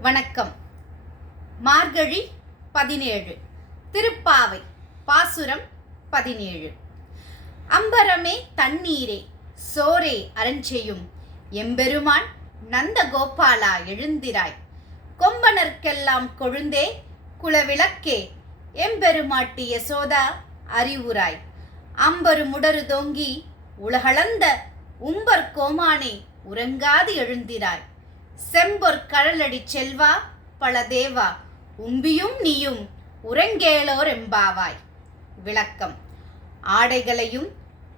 வணக்கம். மார்கழி 17 திருப்பாவை பாசுரம் 17. அம்பரமே தண்ணீரே சோரே அரஞ்செய்யும் எம்பெருமான் நந்தகோபாலா எழுந்திராய். கொம்பனர்க்கெல்லாம் கொழுந்தே குலவிளக்கே எம்பெருமாட்டி யசோதா அறிவுராய். அம்பரு முடரு தோங்கி உலகளந்த உம்பர் கோமானே உறங்காது எழுந்திராய். செம்பொற் கழலடி செல்வா பலதேவா உம்பியும் நீயும் உறங்கேளோர் எம்பாவாய். விளக்கம். ஆடைகளையும்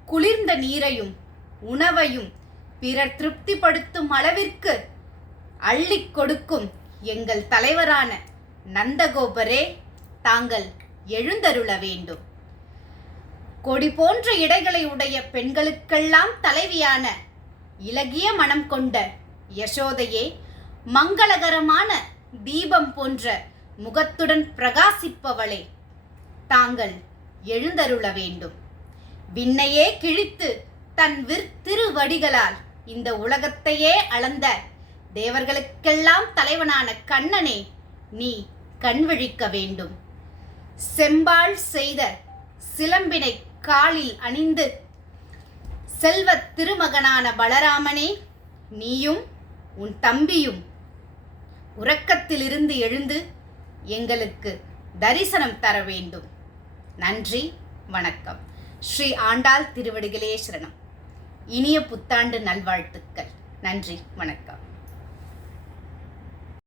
குளிர்ந்த நீரையும் உணவையும் பிறர் திருப்திப்படுத்தும் அளவிற்கு அள்ளிக் கொடுக்கும் எங்கள் தலைவரான நந்தகோபரே, தாங்கள் எழுந்தருள வேண்டும். கொடி போன்ற இடைகளை உடைய பெண்களுக்கெல்லாம் தலைவியான இலகிய மனம் கொண்ட யசோதையே, மங்களகரமான தீபம் போன்ற முகத்துடன் பிரகாசிப்பவளே, தாங்கள் எழுந்தருள வேண்டும். விண்ணையே கிழித்து தன் திருவடிகளால் இந்த உலகத்தையே அளந்த தேவர்களுக்கெல்லாம் தலைவனான கண்ணனே, நீ கண்விழிக்க வேண்டும். செம்பாள் செய்த சிலம்பினை காலில் அணிந்து செல்வத் திருமகனான பலராமனே, நீயும் உன் தம்பியும் உறக்கத்திலிருந்து எழுந்து எங்களுக்கு தரிசனம் தர வேண்டும். நன்றி, வணக்கம். ஸ்ரீ ஆண்டாள் திருவடிகளே சரணம். இனிய புத்தாண்டு நல்வாழ்த்துக்கள். நன்றி, வணக்கம்.